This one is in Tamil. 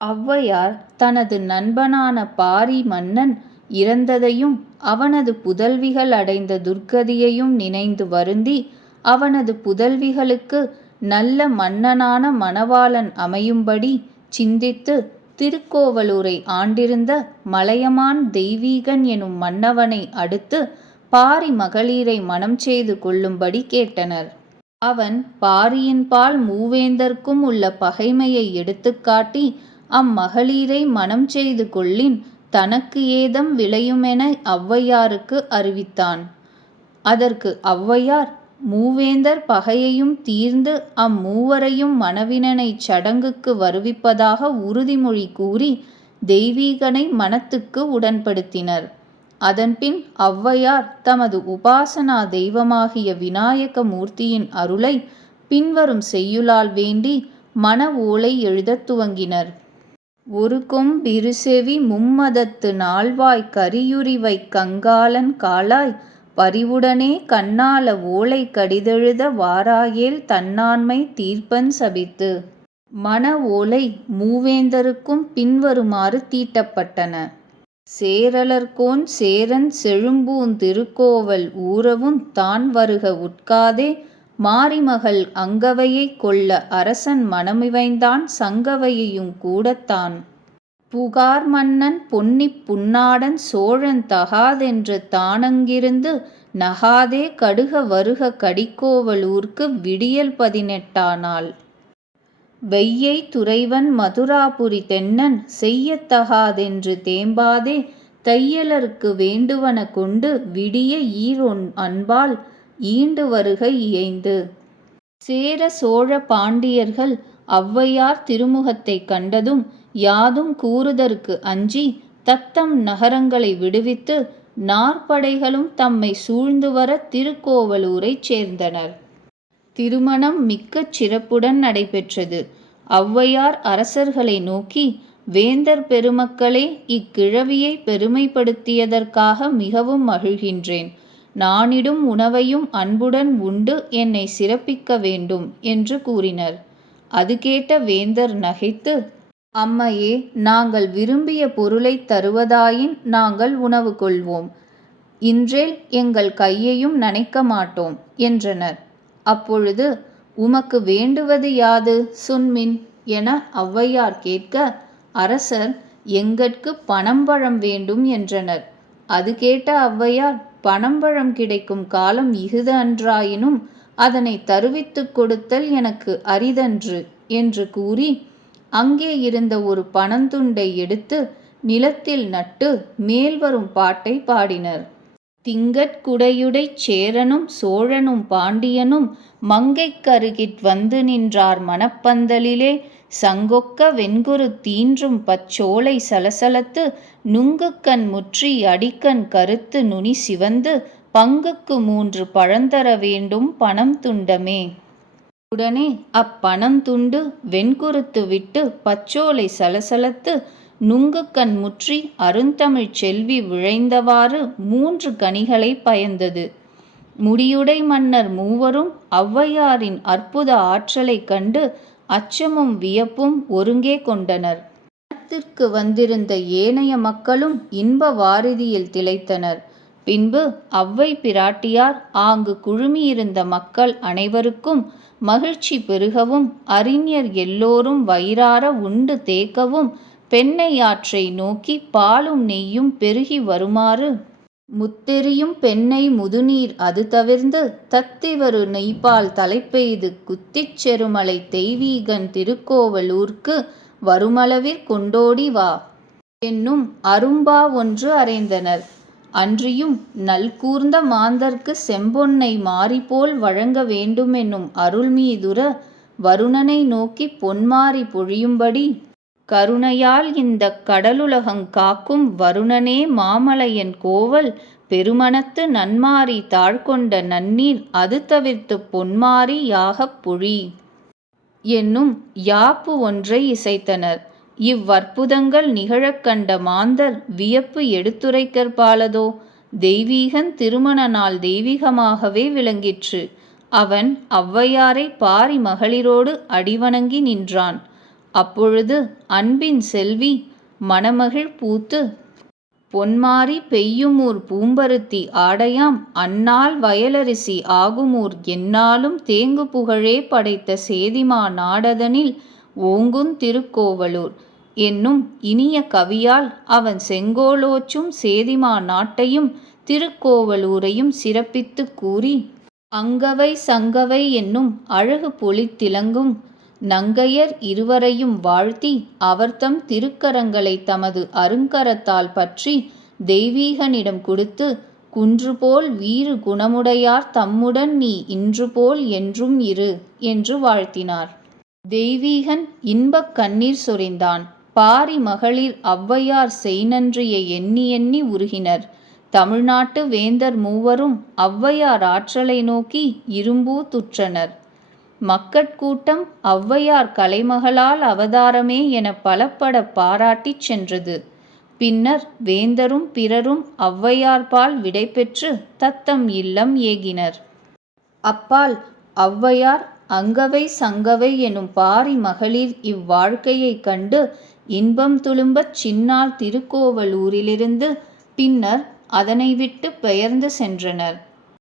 ஔவையார் தனது நண்பனான பாரி மன்னன் இறந்ததையும் அவனது புதல்விகள் அடைந்த துர்க்கதியையும் நினைந்து வருந்தி அவனது புதல்விகளுக்கு நல்ல மன்னனான மணவாளன் அமையும்படி சிந்தித்து திருக்கோவலூரை ஆண்டிருந்த மலையமான் தெய்வீகன் எனும் மன்னவனை அடுத்து பாரி மகளிரை மணம் செய்து கொள்ளும்படி கேட்டனர். அவன் பாரியின்பால் மூவேந்தர்க்கும் உள்ள பகைமையை எடுத்துக்காட்டி அம்மகளிரை மணம் செய்து கொள்ளின் தனக்கு ஏதம் விளையுமென ஔவையாருக்கு அறிவித்தான். அதற்கு ஔவையார் மூவேந்தர் பகையையும் தீர்ந்து அம்மூவரையும் மணவினனைச் சடங்குக்கு வருவிப்பதாக உறுதிமொழி கூறி தெய்வீகனை மணத்துக்கு உடன்படுத்தினர். அதன்பின் ஔவையார் தமது உபாசனா தெய்வமாகிய விநாயக மூர்த்தியின் அருளை பின்வரும் செய்யுளால் வேண்டி மண ஓலை எழுதத் துவங்கினர். ஒரு கொம்பிருசெவி மும்மதத்து நால்வாய் கரியுரிவைக் கங்காளன் காளாய் பரிவுடனே கண்ணால ஓலை கடிதெழுத வாராயேல் தன்னாண்மை தீர்ப்பன் சபித்து. மண ஓலை மூவேந்தருக்கும் பின்வருமாறு தீட்டப்பட்டன. சேரலர்கோன் சேரன் செழும்பூந் திருக்கோவல் ஊரவுந் தான் வருக உட்காதே மாரிமகள் அங்கவையைக் கொள்ள அரசன் மணமிவைந்தான் சங்கவையையுங் கூடத்தான். புகார் மன்னன் பொன்னிப் புன்னாடன் சோழன் தகாதென்று தானங்கிருந்து நகாதே கடுக வருக கடிக்கோவலூர்க்கு விடியல் 18 வெய்யை துறைவன் மதுராபுரி தென்னன் செய்யத் தகாதென்று தேம்பாதே தையலர்க்கு வேண்டுவன கொண்டு விடிய ஈரொன் அன்பால் ஈண்டு வருக இயைந்து. சேர சோழ பாண்டியர்கள் ஔவையார் திருமுகத்தைக் கண்டதும் யாதும் கூறுதற்கு அஞ்சி தத்தம் நகரங்களை விடுவித்து நாற்படைகளும் தம்மை சூழ்ந்து வர திருக்கோவலூரைச் சேர்ந்தனர். திருமணம் மிக்கச் சிறப்புடன் நடைபெற்றது. ஔவையார் அரசர்களை நோக்கி, வேந்தர் பெருமக்களே, இக்கிழவியை பெருமைப்படுத்தியதற்காக மிகவும் மகிழ்கின்றேன். நானிடும் உணவையும் அன்புடன் உண்டு என்னை சிறப்பிக்க வேண்டும் என்று கூறினர். அது கேட்ட வேந்தர் நகைத்து, அம்மையே, நாங்கள் விரும்பிய பொருளைத் தருவதாயின் நாங்கள் உணவு கொள்வோம். இன்றேல் எங்கள் கையையும் நனைக்க மாட்டோம் என்றனர். அப்பொழுது, உமக்கு வேண்டுவது யாது சொன்மின் என ஔவையார் கேட்க, அரசர் எங்கட்கு பனம்பழம் வேண்டும் என்றனர். அது கேட்ட ஔவையார், பனம்பழம் கிடைக்கும் காலம் இஃது அன்றாயினும் அதனை தருவித்துக் கொடுத்தல் எனக்கு அரிதன்று என்று கூறி அங்கே இருந்த ஒரு பனந்துண்டை எடுத்து நிலத்தில் நட்டு மேல்வரும் பாட்டை பாடினர். திங்கட்குடையுடைச் சேரனும் சோழனும் பாண்டியனும் மங்கைக்கருகிற் வந்து நின்றார் மணப்பந்தலிலே சங்கொக்க வெண்குருத் தீன்றும் பச்சோலை சலசலத்து நுங்குக்கண் முற்றி அடிக்கண் கருத்து நுனி சிவந்து பங்குக்கு 3 பழந்தர வேண்டும் பனம் துண்டமே. உடனே அப்பனந்துண்டு வெண்குருத்து விட்டு பச்சோலை சலசலத்து நுங்குக்கண் முற்றி அருந்தமிழ்ச் செல்வி விழைந்தவாறு 3 கனிகளை பயந்தது. முடியுடை மன்னர் மூவரும் ஔவையாரின் அற்புத ஆற்றலைக் கண்டு அச்சமும் வியப்பும் ஒருங்கே கொண்டனர். மணத்திற்கு வந்திருந்த ஏனைய மக்களும் இன்ப வாரிதியில் திளைத்தனர். பின்பு ஔவை பிராட்டியார் ஆங்கு குழுமியிருந்த மக்கள் அனைவருக்கும் மகிழ்ச்சி பெருகவும் அறிஞர் எல்லோரும் வயிறார உண்டு தேக்கவும் பெண்ணை ஆற்றை நோக்கி பாலும் நெய்யும் பெருகி வருமாறு முத்தெரியும் பெண்ணை முதுநீர் அது தவிர்ந்து தத்திவரு நெய்பால் தலைப்பெய்து குத்திச் செருமலை தெய்வீகன் திருக்கோவலூர்க்கு வருமளவிற் கொண்டோடி வா என்னும் அரும்பா ஒன்று அறைந்தனர். அன்றியும் நல்கூர்ந்த மாந்தர்க்கு செம்பொன்னை மாரிபோல் வழங்க வேண்டுமென்னும் அருள்மீதுர வருணனை நோக்கி பொன்மாரி பொழியும்படி கருணையால் இந்தக் கடலுலகங் காக்கும் வருணனே மாமலையன் கோவல் பெருமனத்து நன்மாரி தாழ்கொண்ட நன்னீர் அது தவிர்த்துப் பொன்மாரி யாகப் பொழி என்னும் யாப்பு ஒன்றை இசைத்தனர். இவ்வற்புதங்கள் நிகழக் கண்ட மாந்தர் வியப்பு எடுத்துரைக்கற்பாலதோ. தெய்வீகன் திருமண நாள் தெய்வீகமாகவே விளங்கிற்று. அவன் ஔவையாரை பாரி மகளிரோடு அடிவணங்கி நின்றான். அப்பொழுது அன்பின் செல்வி மணமகிழ் பூத்து பொன்மாரி பெய்யுமூர் பூம்பருத்தி ஆடையாம் அந்நாள் வயலரிசி ஆகுமூர் எந்நாளும் தேங்கு புகழே படைத்த சேதிமா நாடதனில் ஓங்குந் திருக்கோவலூர் என்னும் இனிய கவியால் அவன் செங்கோலோச்சும் சேதிமா நாட்டையும் திருக்கோவலூரையும் சிறப்பித்துக் கூறி அங்கவை சங்கவை என்னும் அழகு பொலித்திலங்கும் நங்கையர் இருவரையும் வாழ்த்தி அவர்தம் திருக்கரங்களை தமது அருங்கரத்தால் பற்றி தெய்வீகனிடம் கொடுத்து குன்றுபோல் வீறு குணமுடையார் தம்முடன் நீ இன்றுபோல் என்றும் இரு என்று வாழ்த்தினார். தெய்வீகன் இன்பக் கண்ணீர் சொரிந்தான். பாரி மகளிர் ஔவையார் செய்நன்றியை எண்ணி எண்ணி உருகினர். தமிழ்நாட்டு வேந்தர் மூவரும் ஔவையார் ஆற்றலை நோக்கி இரும்பூத்துற்றனர். மக்கட்கூட்டம் ஔவையார் கலைமகளால் அவதாரமே என பலப்பட பாராட்டிச் சென்றது. பின்னர் வேந்தரும் பிறரும் ஔவையார்பால் விடைபெற்று தத்தம் இல்லம் ஏகினர். அப்பால் ஔவையார் அங்கவை சங்கவை எனும் பாரி மகளிர் இவ்வாழ்க்கையைக் கண்டு இன்பம் துளும்பச் சின்னாள் திருக்கோவலூரிலிருந்து பின்னர் அதனை விட்டு பெயர்ந்து சென்றனர்.